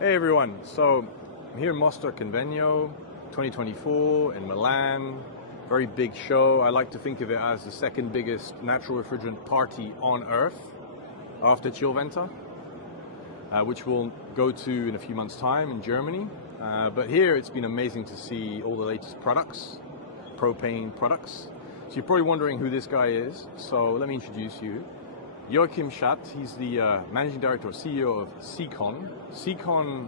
Hey everyone, so I'm here in Mostra Convegno 2024 in Milan. Very big show. I like to think of it as the second biggest natural refrigerant party on Earth after Chillventa, which we'll go to in a few months' time in Germany. But here it's been amazing to see all the latest products, propane products. So you're probably wondering who this guy is, so let me introduce you. Joachim Schadt, he's the Managing Director or CEO of Secon. Secon,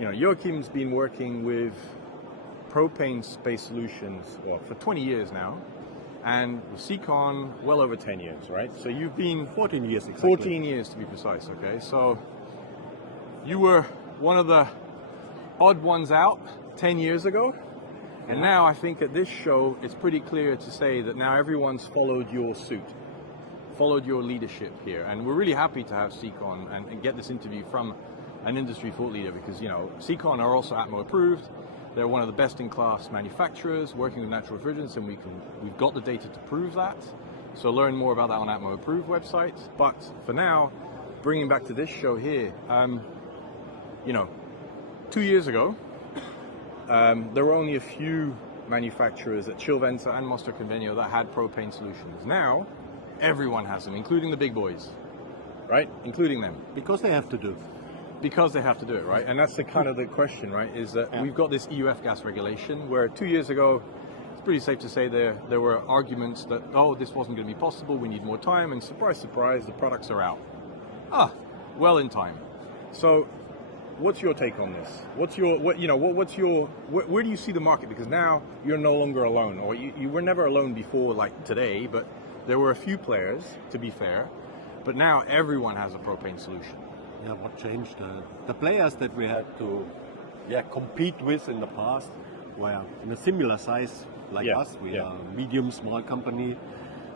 Joachim's been working with propane space solutions for 20 years now, and with Secon, well over 10 years, right? So you've been 14 years exactly. 14 years to be precise, okay? So you were one of the odd ones out 10 years ago, and now I think at this show, it's pretty clear to say that now everyone's followed your suit, followed your leadership here, and we're really happy to have Secon and get this interview from an industry thought leader because, Secon are also ATMO approved. They're one of the best-in-class manufacturers working with natural refrigerants, and we've got the data to prove that. So learn more about that on ATMO approved website. But for now, bringing back to this show here, 2 years ago, there were only a few manufacturers at Chillventa and Mostra Convegno that had propane solutions. Now, everyone has them, including the big boys, right? Including them. Because they have to do. Because they have to do it, right? And that's the kind of the question, right? Is that we've got this EU F-gas regulation where 2 years ago, it's pretty safe to say there were arguments that, oh, this wasn't going to be possible, we need more time, and surprise, surprise, the products are out. Well in time. So, what's your take on this? Where do you see the market? Because now you're no longer alone, or you were never alone before, like today, but there were a few players, to be fair, but now everyone has a propane solution. Yeah, what changed? The players that we had to compete with in the past were in a similar size like us. We are a medium, small company.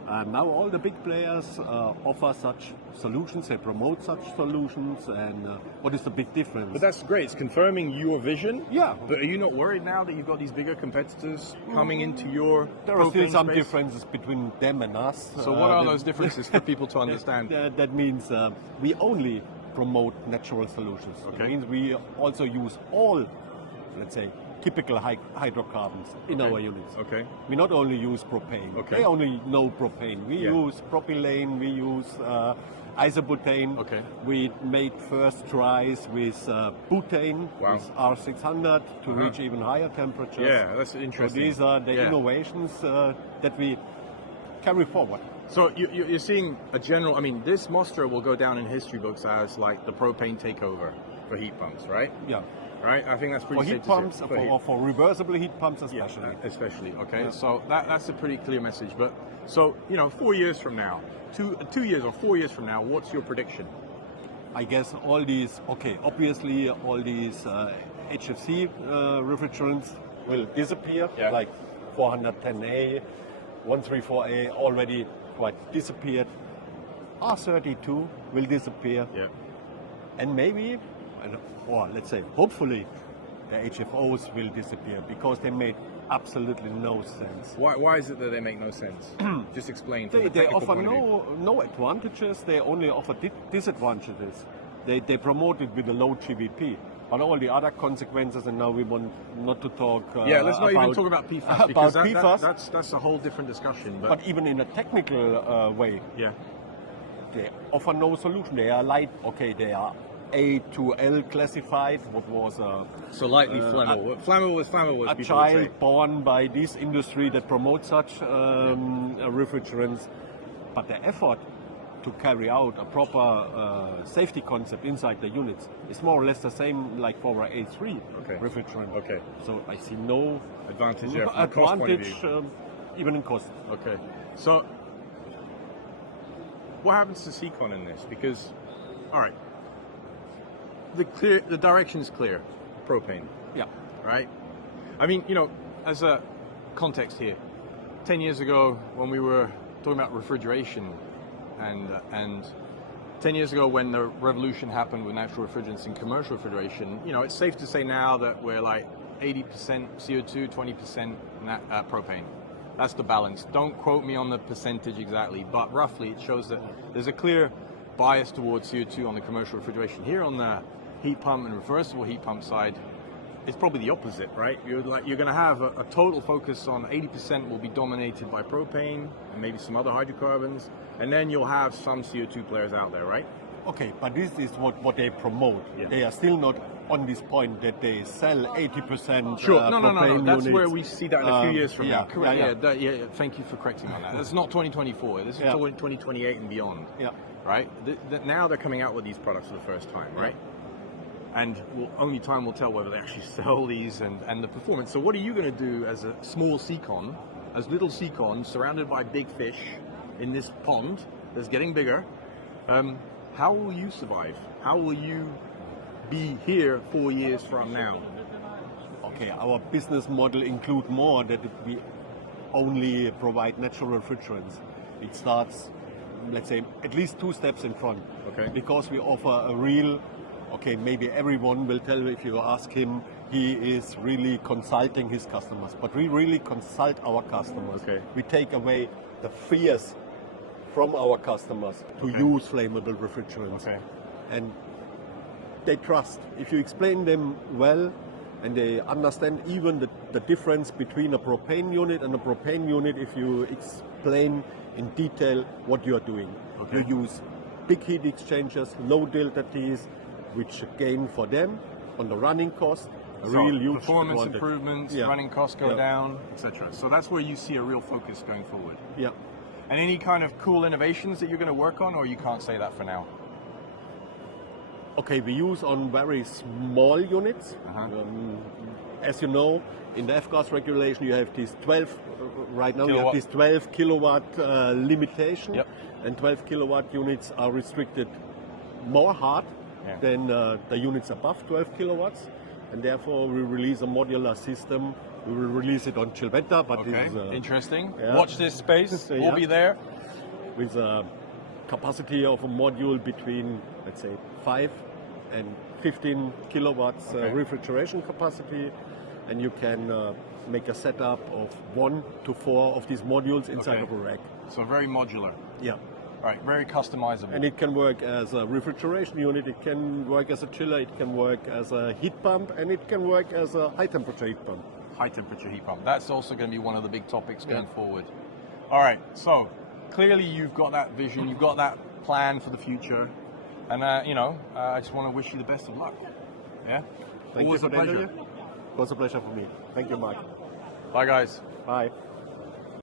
Now all the big players offer such solutions, they promote such solutions, and what is the big difference? But that's great, it's confirming your vision. Yeah. But are you not worried now that you've got these bigger competitors coming into your There are still some space? Differences between them and us. So what are those differences for people to understand? That means we only promote natural solutions. Okay. It means we also use all, let's say, typical hydrocarbons in our units. Okay. We not only use propane. Okay. They only know propane. We use propylene, we use isobutane. Okay. We made first tries with butane, Wow. with R600 to reach even higher temperatures. Yeah, that's interesting. So these are the innovations that we carry forward. So you're seeing a general, this Mostra will go down in history books as like the propane takeover for heat pumps, right? Yeah. Right? I think that's pretty For safe heat to pumps, say. for reversible heat pumps especially. Yeah, especially, okay? Yeah. So that's a pretty clear message. But, 4 years from now, 2 years or 4 years from now, what's your prediction? I guess all these, obviously all these HFC refrigerants will disappear, like 410A, 134A already quite disappeared. R32 will disappear. Yeah. And maybe, or let's say hopefully, the HFOs will disappear because they made absolutely no sense. Why is it that they make no sense? Just explain. They offer no advantages, they only offer disadvantages. They promote it with a low GWP. But all the other consequences, and now we want not to talk let's not even talk about PFAS, because PFAS. That's a whole different discussion. But even in a technical way, they offer no solution. They are light, they are A to L classified, what was so lightly flammable. Flammable a child born by this industry that promotes such refrigerants. But the effort to carry out a proper safety concept inside the units is more or less the same like for an A3 refrigerant. Okay. So I see no advantage there from a cost point of view. Even in cost. Okay. So what happens to Secon in this? Because, all right, the direction is clear. Propane. Yeah. Right? As a context here, 10 years ago when we were talking about refrigeration and 10 years ago when the revolution happened with natural refrigerants in commercial refrigeration, it's safe to say now that we're like 80% CO2, 20% propane. That's the balance. Don't quote me on the percentage exactly, but roughly it shows that there's a clear bias towards CO2 on the commercial refrigeration. Here on the heat pump and reversible heat pump side, it's probably the opposite, right? You're going to have a total focus on 80% will be dominated by propane and maybe some other hydrocarbons, and then you'll have some CO2 players out there, right? Okay, but this is what they promote. Yeah. They are still not on this point that they sell 80%. Sure, no. That's units. where we see that in a few years from now. Correct. Yeah. Thank you for correcting on that. That's not 2024. This is 2028 and beyond. Yeah. Right. Now they're coming out with these products for the first time, right? And only time will tell whether they actually sell these and the performance. So what are you going to do as a small Secon, as little Secon, surrounded by big fish in this pond that's getting bigger? How will you survive? How will you be here 4 years from now? Okay, our business model include more that we only provide natural refrigerants. It starts, let's say, at least 2 steps in front. Okay. Because we offer a real, okay, maybe everyone will tell you if you ask him, he is really consulting his customers. But we really consult our customers. Okay. We take away the fears from our customers to use flammable refrigerants. Okay. And they trust. If you explain them well and they understand even the difference between a propane unit and a propane unit, if you explain in detail what you are doing. Okay. You use big heat exchangers, low delta Ts, which gain for them on the running cost, a real huge performance advantage. improvements, running costs go down, etc. So that's where you see a real focus going forward. Yeah. And any kind of cool innovations that you're going to work on, or you can't say that for now? Okay, we use on very small units. As you know, in the F-gas regulation, you have these 12, right now you have this 12 kilowatt limitation. Yep. And 12 kilowatt units are restricted more hard than the units above 12 kilowatts. And therefore we release a modular system. We will release it on Chilvetta, but this is, interesting. Watch this space. We'll be there. With a capacity of a module between, let's say, 5 and 15 kilowatts refrigeration capacity, and you can make a setup of 1 to 4 of these modules inside of a rack. So very modular. Yeah. Right, very customizable. And it can work as a refrigeration unit, it can work as a chiller, it can work as a heat pump, and it can work as a high temperature heat pump. High temperature heat pump. That's also going to be one of the big topics going forward. All right, so clearly you've got that vision, you've got that plan for the future, and I just want to wish you the best of luck. Yeah? Thank Always you a for pleasure. It was a pleasure for me. Thank you, Mark. Bye, guys. Bye.